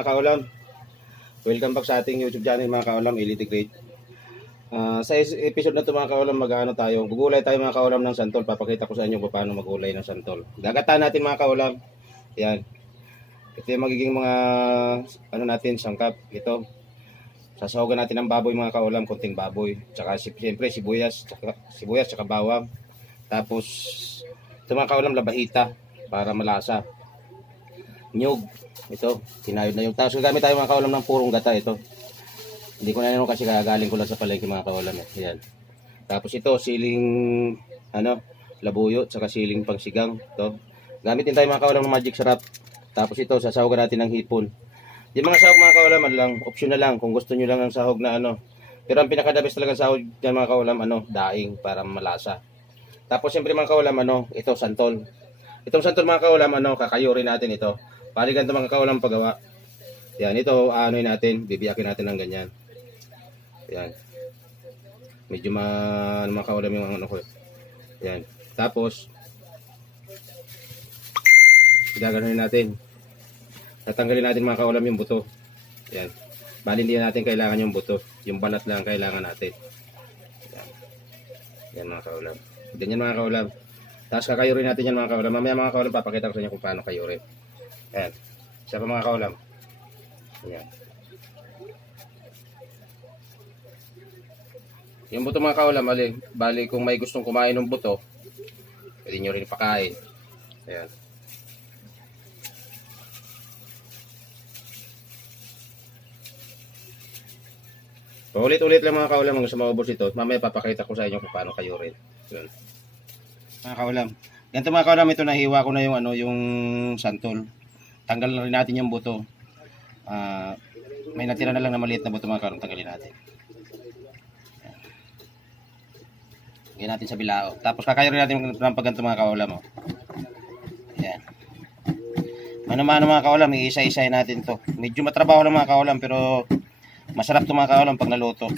mga kaulam. Welcome back sa ating YouTube channel mga kaulam, Elite Grade. Sa episode na ito mga kaulam, mag-ano tayo, gugulay tayo mga kaulam ng santol. Papakita ko sa inyo kung paano magulay ng santol. Gagataan natin mga kaulam. Yan. Ito yung magiging mga ano natin, sangkap. Ito. Sasahogan natin ng baboy mga kaulam, konting baboy. Tsaka siyempre sibuyas, tsaka bawang. Tapos ito mga kaulam, labahita para malasa. Nyug. Ito, tinayod na yung. Tapos gamit tayo mga kaulam ng purong gata ito. Hindi ko na yun kasi kagaling ko lang sa palengke mga kaulam. Ayan. Tapos ito, siling labuyo, saka siling pangsigang. Ito. Gamitin tayo mga kaulam ng magic sarap. Tapos ito, sasahogan natin ng hipon. Yung mga sahog mga kaulam, lang, option na lang kung gusto nyo lang ng sahog na Pero ang pinaka-the-best talaga sahog dyan mga kaulam, daing para malasa. Tapos siyempre mga kaulam, ito, santol. Itong santol mga kaulam, kakayurin natin ito. Pari ganito mga kaulam paggawa. Yan, ito, natin, bibiyakin natin ng ganyan. Yan. Medyo mga kaulam yung ko. Yan. Tapos, gagawin natin. Tatanggalin natin mga kaulam yung buto. Yan. Bali hindi natin kailangan yung buto. Yung balat lang kailangan natin. Yan. Yan mga kaulam. Ganyan mga kaulam. Tapos kakayurin natin yan mga kaulam. Mamaya mga kaulam papakita ko sa inyo kung paano kayurin. Ayan. Isa pa mga kaulam. Ayan. Yung buto mga kaulam, bali kung may gustong kumain ng buto, pwede nyo rin ipakain. Ayan. Paulit-ulit lang mga kaulam, kung gusto maubos ito, mamaya papakita ko sa inyo kung paano kayurin. Ayan. Mga kaulam. Ganito mga kaulam, ito nahiwa ko na yung santol. Tanggal na rin natin yung buto. May natira na lang na maliit na buto mga kaulam, tanggalin natin. Lagyan natin sa bilao. Tapos kakayurin natin ng pagganto mga kaulam. Ayan. Mano-mano mga kaulam, iisa-isay natin to. Medyo matrabaho lang mga kaulam, pero masarap to mga kaulam pag naluto.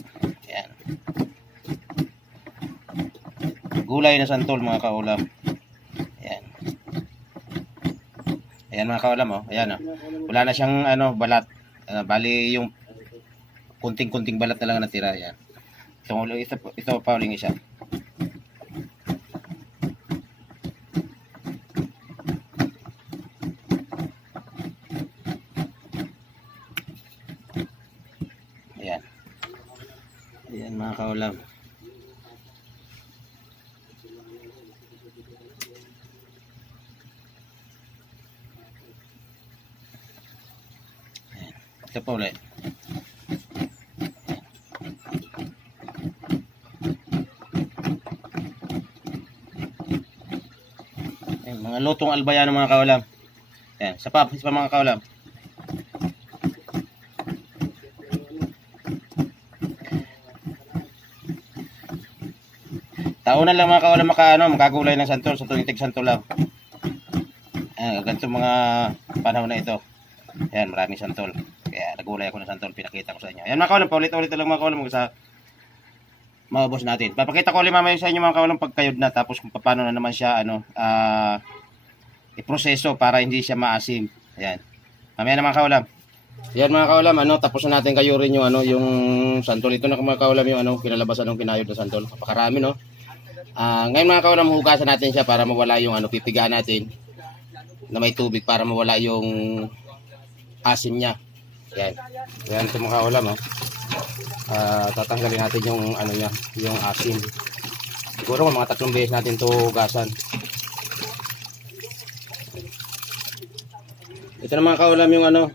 Ayan. Gulay na santol mga kaulam. Ayan. Ayan mga kaulam, ayan. Wala na siyang balat. Bali yung kunting-kunting balat na lang natira. Ayan. Ito pa uling isa. Ayan. Ayan mga kaulam. Ayan. Ito pa ulit. Ayan, mga lutong albayano mga kaulam. Ayan. Isa pa mga kaulam. Taunan lang mga kaulam makagulay ng santol sa tuwing tig-santol lang. Ganito mga panahon na ito. Ayan, maraming santol. Kaya nagulay ako ng santol, pinakita ko sa inyo. Ayan mga kaulam, paulit-ulit lang mga kaulam sa maubos natin. Papakita ko ulit mamaya sa inyo mga kaulam pagkayod na, tapos kung paano na naman siya iproseso para hindi siya maasim. Ayan. Mamaya na mga kaulam. Ayan mga kaulam, tapos na natin kayurin yung yung santol. Ito na mga kaulam yung kinalabasan ng kinayod na santol. Napakarami ngayon mga kaulam, hugasan natin siya para mawala yung pipigaan natin na may tubig para mawala yung asim niya. Yan. Yan ito mga kaulam. Tatanggalin natin yung niya, yung asim. Siguro mga 3 beses natin to hugasan. Ito na mga kaulam yung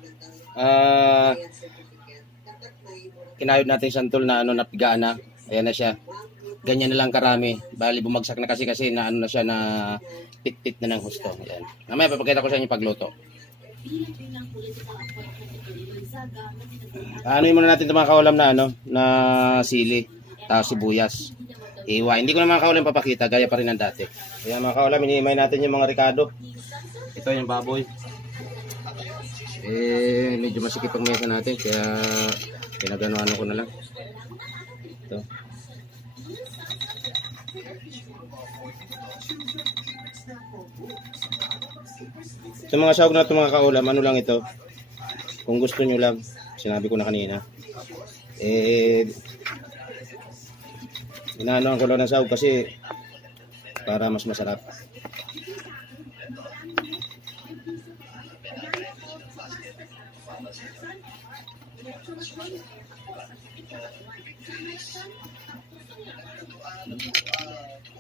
kinayod natin santol na napigaan na. Ayan na siya. Ganyan na lang karami. Bali bumagsak na kasi na na siya na pit-pit na ng husto. Ayan. Mamaya papakita ko sa inyo pagluto. Muna natin 'tong mga kaulam na na sili, tapos sibuyas. Hindi ko na mga kaulam papakita, gaya pa rin ng dati. Ayan mga kaulam, hinihimay natin yung mga ricado. Ito yung baboy. Medyo masikip ang mesa natin kaya pinagano ko na lang. Ito. Sa mga sahog na ito mga kaulam, ano lang ito, Kung gusto nyo lang, sinabi ko na kanina. Inaanoan ko lang ng sahog kasi para mas masarap.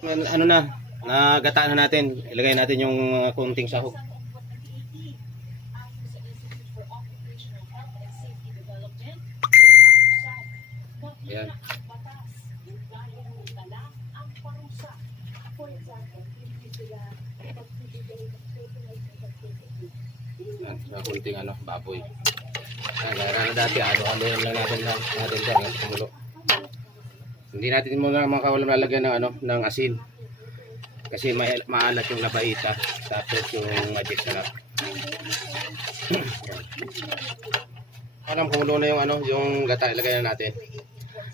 Ano na, nagataan na natin. Ilagay natin yung kunting sahog. Ayan. Ayan, sa kunting baboy. Gaya na dati, ano-ano lang natin ito hanggang sa kumulo. Hindi natin muna mga kaulam lalagyan ng asin. Kasi maalat yung labaita. Tapos yung magic sarap. Alam, kumulo na yung gata, ilagay na natin.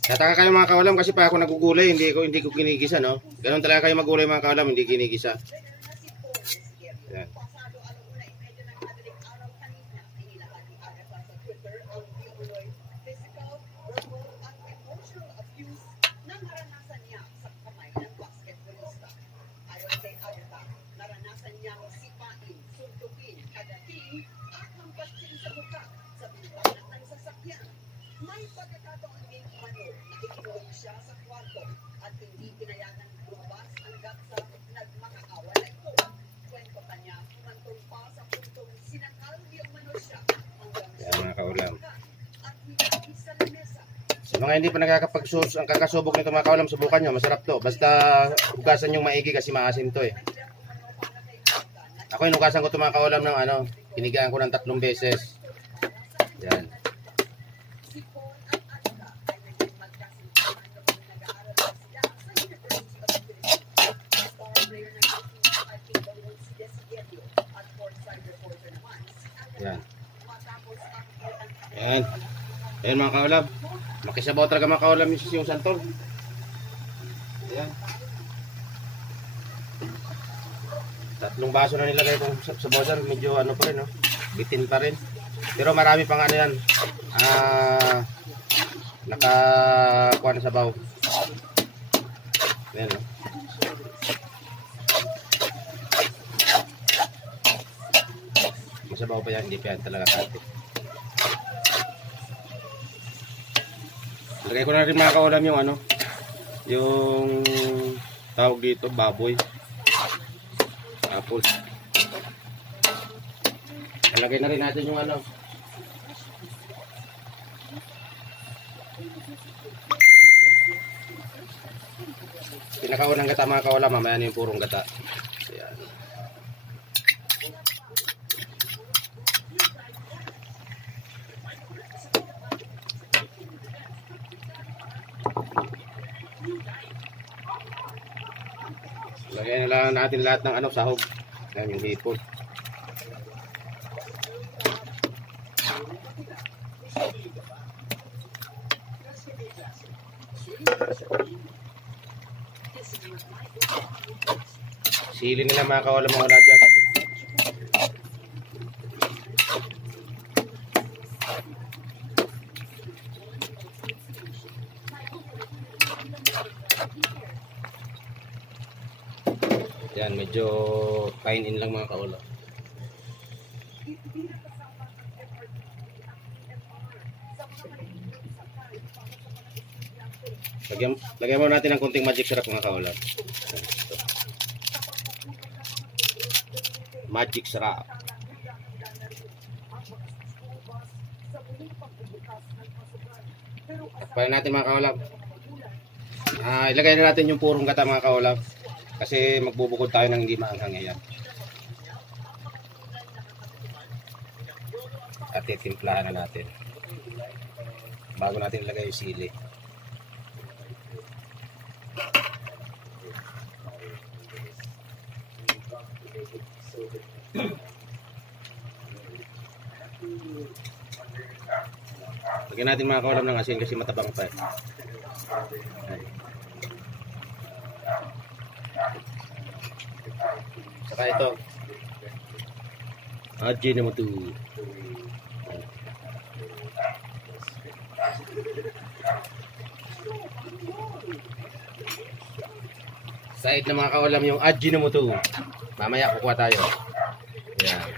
Tataka kayo mga kaulam kasi pa ako nagugulay, hindi ko kinigisa, no? Ganun talaga kayo magulay mga kaulam, hindi kinigisa. Yan. Mga kaulam. Sa mga hindi pa ang kakasubok nito mga kaulam, subukan nyo, masarap to. Basta hugasan yung maigi kasi maasim to eh. Ako inugasan ko ito mga kaulam ng pinigaan ko ng 3 beses. Yan. Yan. Ayan. Ayan mga kaulam. Makisabaw talaga mga kaulam yung santol. Ayan. 3 baso na nilagay kong sabawan. Medyo pa rin, no? Bitin pa rin. Pero marami pang yan. Nakakuha na sabaw. Ayan, no? Masabaw pa yan. Hindi pa yan talaga kati. Lagay ko na rin mga kaulam yung tawag dito, baboy. Tapos lagay na rin natin yung pinakaunang gata mga kaulam, mamaya na yung purong gata. Ayan. Lagyan na lang natin lahat ng sahog. Ayan yung hipon. Sili nila mga kaulam mga wala dyan. Yan, medyo fine in lang mga kaulam. Lagyan mo natin ng konting magic syrup mga kaulam. Magic syrup. Takpan natin mga kaulam. Ilagay na natin yung purong gata mga kaulam. Kasi magbubukod tayo ng hindi maanghang yan. At titimplahan na natin. Bago natin ilagay yung sili. Lagyan natin mga kaulam ng asin kasi matabang pa eh. Saka ito. Ajinomoto. Side na mga kaulam yung Ajinomoto. Mamaya kukuha tayo. Yan.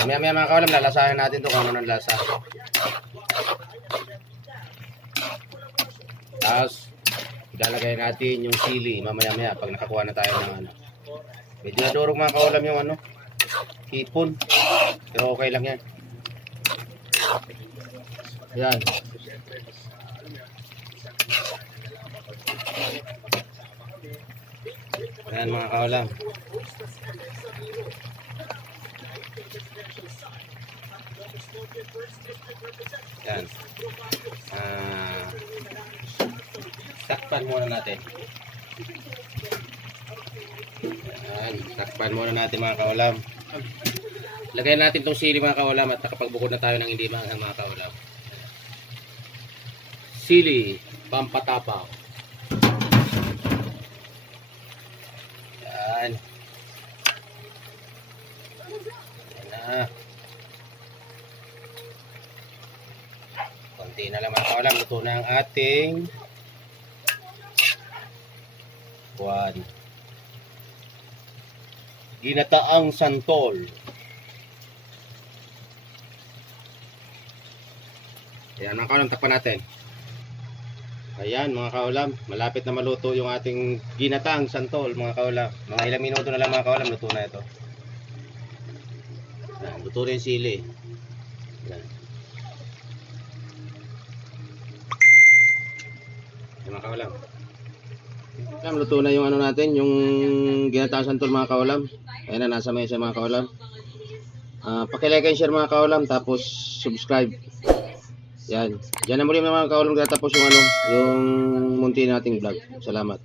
Mamaya mga kaulam, lalasahin natin ito kung ano ng lasa. Tapos, ilalagay natin yung sili mamaya pag nakakuha na tayo ng ano. Medyo nadurog mga kaulam yung ano, hipon. Pero okay lang yan. Yan. Yan mga kaulam. Yan. Takpan muna natin. Yan. Takpan muna natin mga kaulam. Lagyan natin itong sili mga kaulam at nakapagbukod na tayo ng hindi mga kaulam. Sili, pampatapaw. Yan. Yan na. Konti na lang mga kaulam. Luto na ang ating buwan. Ginataang santol. Ayan mga kaulam, takpan natin. Ayan mga kaulam, malapit na maluto yung ating ginataang santol mga kaulam. Mga ilang minuto na lang mga kaulam, luto na ito. Ayan, luto na yung sili. Ayan. Ayan mga kaulam. Ayan, luto na yung ano natin, yung ginataang santol mga kaulam. Ayan na, nasa mesa mga kaulam. Pakilike and share mga kaulam, tapos subscribe. Yan. Diyan na muli mga kaulam, tapos yung ano, yung munti nating vlog. Salamat.